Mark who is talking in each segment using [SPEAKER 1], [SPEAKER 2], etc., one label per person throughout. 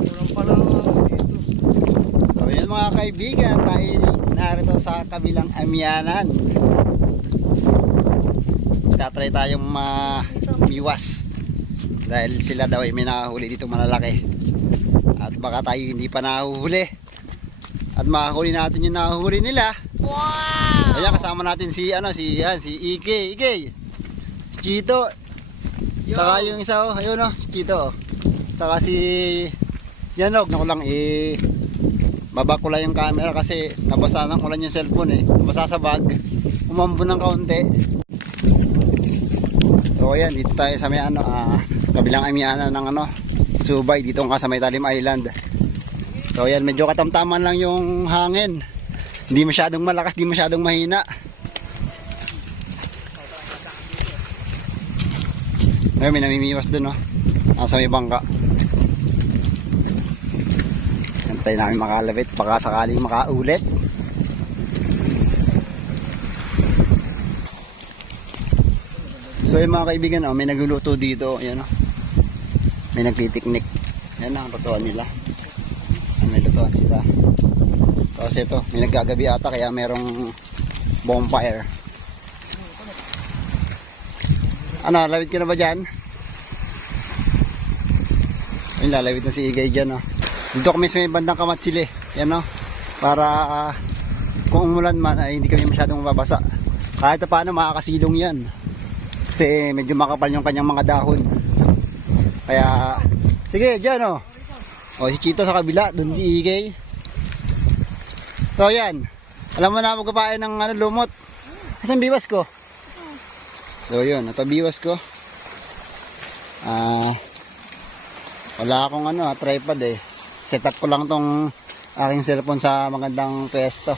[SPEAKER 1] Walang pala dito.
[SPEAKER 2] So yun mga kaibigan, tayo narito sa kabilang amyanan. Tatry tayong mamiwas. Dahil sila daw ay may nakahuli dito malalaki. At baka tayo hindi pa nahuhuli. At makahuli natin yung nahuhuli nila. Wow! Ayan kasama natin si ano si yan si Ike, Ike. Si Chito. Tsaka yung isa oh, ayun oh, si Chito. oh. Tsaka si Yanog. Ako lang eh baba ko lang yung camera kasi nabasa ng ulan yung cellphone eh. Nabasa sa bag. Umambo ng kaunti. So ayan, dito tayo sa may ano, ah, kabilang amiyana ng ano, Subay dito nga sa may Talim Island. So ayan, medyo katamtaman lang yung hangin. Hindi masyadong malakas, hindi masyadong mahina. Ayun, may namimiwas dun, no? Nasa may bangka. Antay namin makalapit, baka sakaling makaulit. So yung mga kaibigan, oh, may nagluluto dito, yan oh. May nagpipiknik. Yan ang lutuan nila. May lutuan sila. Tapos ito, may naggagabi ata kaya merong bonfire. Ano, lawit ka na ba dyan? Ayun, lalawit na si Igay dyan, oh. Dito kami sa may bandang kamatsili. Yan, oh. Para ah, kung umulan man ay hindi kami masyadong mababasa. Kahit pa paano makakasilong yan. Kasi medyo makapal yung kanyang mga dahon. Kaya, sige, dyan, oh. O, si Chito sa kabila, dun si Igay. So, yan. Alam mo na magkapain ng ano, lumot. Asan biwas ko? So, yun. Ito biwas ko. Ah, wala akong ano, ah, tripod eh. Set up ko lang tong aking cellphone sa magandang pwesto.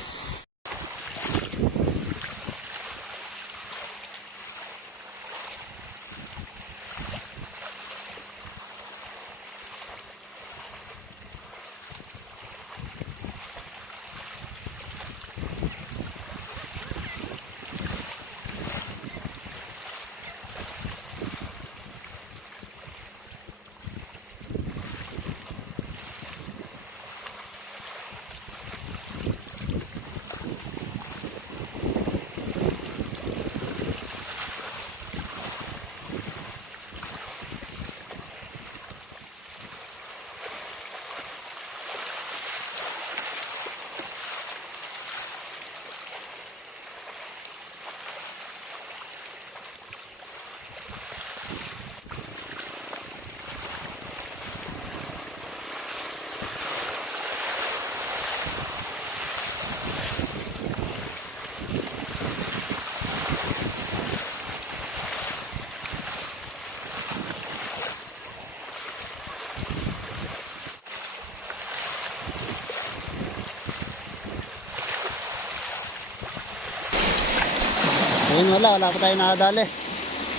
[SPEAKER 2] Ayun wala, wala pa tayo nakadali.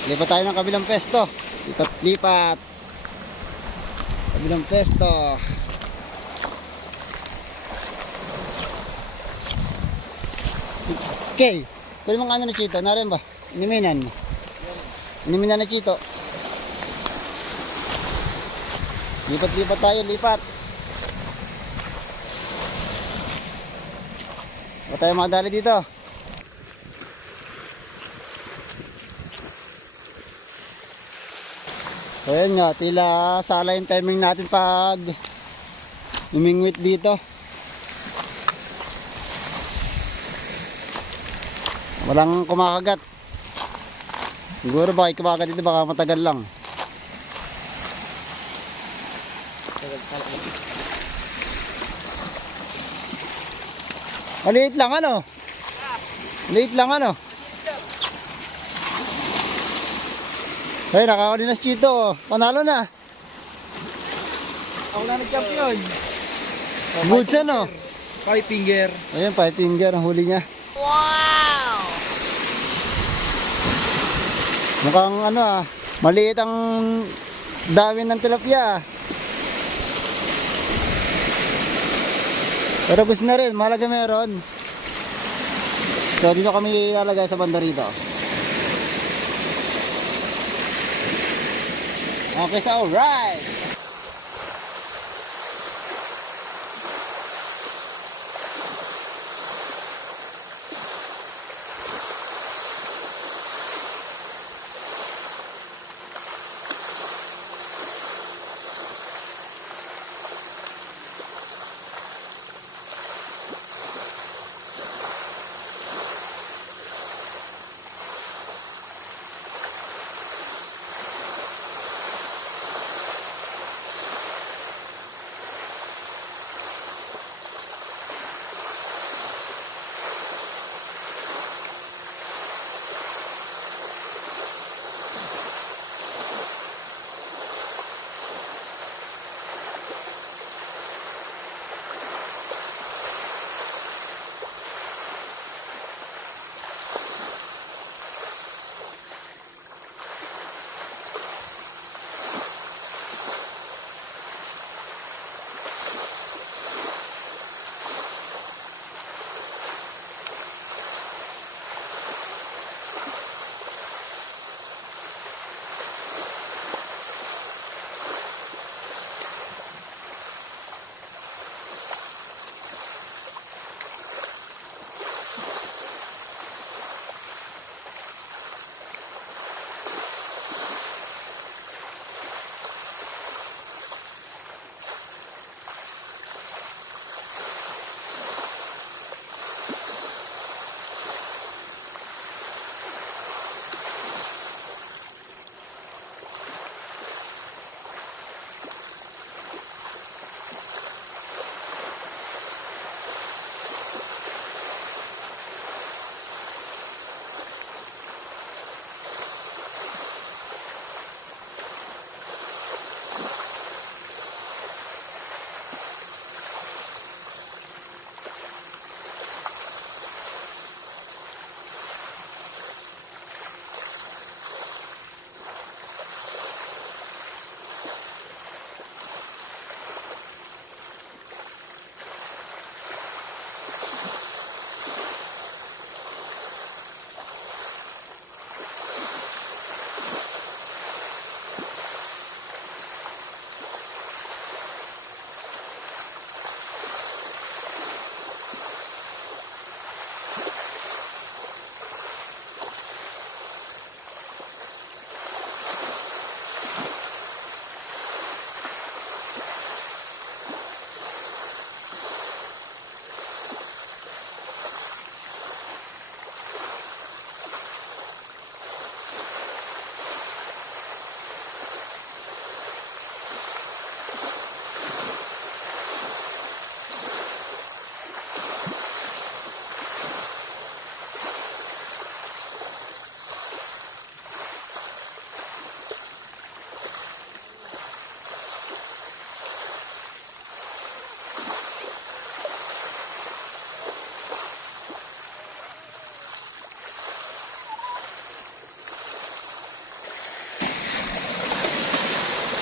[SPEAKER 2] Lipat tayo ng kabilang pesto. Lipat, lipat. Kabilang pesto. Okay. Pwede mong ano na Chito? Narin ba? Iniminan. Iniminan na Chito. Lipat, lipat tayo, lipat. Wala tayo makadali dito. Yun nga, tila sala yung timing natin pag umingwit dito. Walang kumakagat. Siguro baka kumakagat dito baka matagal lang. Maliit lang ano? Maliit lang ano? Ay, nakakuli na si Chito. oh. Panalo na.
[SPEAKER 1] Ako na nag-champion.
[SPEAKER 2] Goods ano?
[SPEAKER 1] Five finger.
[SPEAKER 2] Ayan, five finger ang huli niya.
[SPEAKER 3] Wow!
[SPEAKER 2] Mukhang ano ah, maliit ang dami ng tilapia. ah. Pero gusto na rin, mahalaga meron. So dito kami ilalagay sa banda rito. Okay, so alright.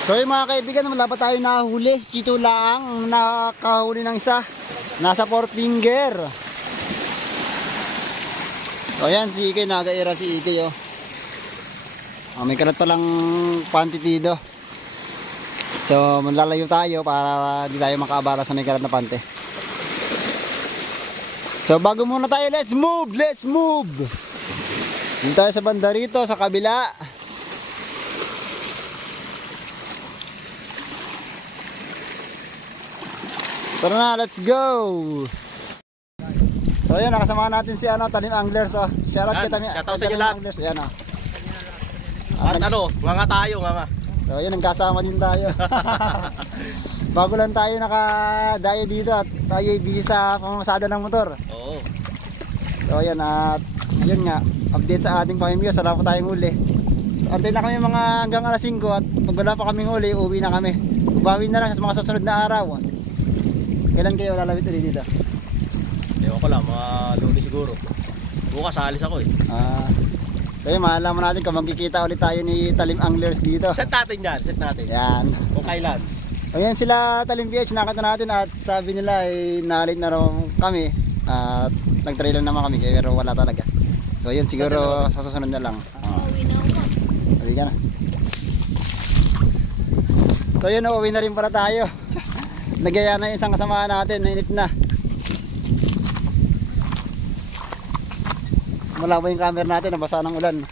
[SPEAKER 2] So yung mga kaibigan, wala pa tayo nahuli. Chito lang ang nakahuli ng isa. Nasa four finger. So ayan, si Ike nagaira si Ike oh. Ah, may kalat palang quantity do. So malalayo tayo para di tayo makaabara sa may kalat na pante. So bago muna tayo, let's move! Let's move! Dito tayo sa banda rito, sa kabila. Tara na, let's go! So yun, nakasama natin si ano, Talim Anglers oh. Shoutout kay Talim,
[SPEAKER 3] shoutout sa.
[SPEAKER 2] Anglers. Yan oh.
[SPEAKER 3] At ano, nga nga tayo, nga nga.
[SPEAKER 2] So yun, nagkasama din tayo. Bago lang tayo nakadayo dito at tayo ay busy sa pamamasada ng motor.
[SPEAKER 3] Oo.
[SPEAKER 2] So ayan at yun nga, update sa ating pamimiyos, wala pa tayong uli. So, antay na kami mga hanggang alas 5 at pag wala pa kaming uli, uwi na kami. Bawi na lang sa mga susunod na araw. Kailan kayo lalawit ulit dito?
[SPEAKER 3] Ewan ko lang, mga lunes siguro. Bukas alis ako eh.
[SPEAKER 2] Ah, so yun, malaman natin kung magkikita ulit tayo ni Talim Anglers dito.
[SPEAKER 3] Set natin yan, set natin.
[SPEAKER 2] Yan.
[SPEAKER 3] Kung kailan.
[SPEAKER 2] Ayan sila Talim PH, nakita natin at sabi nila ay nalit na raw kami at nag-try lang naman kami pero wala talaga. So yun siguro sa susunod na lang. Ah,
[SPEAKER 4] Pauwi na ako.
[SPEAKER 2] Na. So yun, uuwi na rin pala tayo. Nagaya na yung isang kasama natin, nainip na. Malabo yung camera natin, nabasa ng ulan.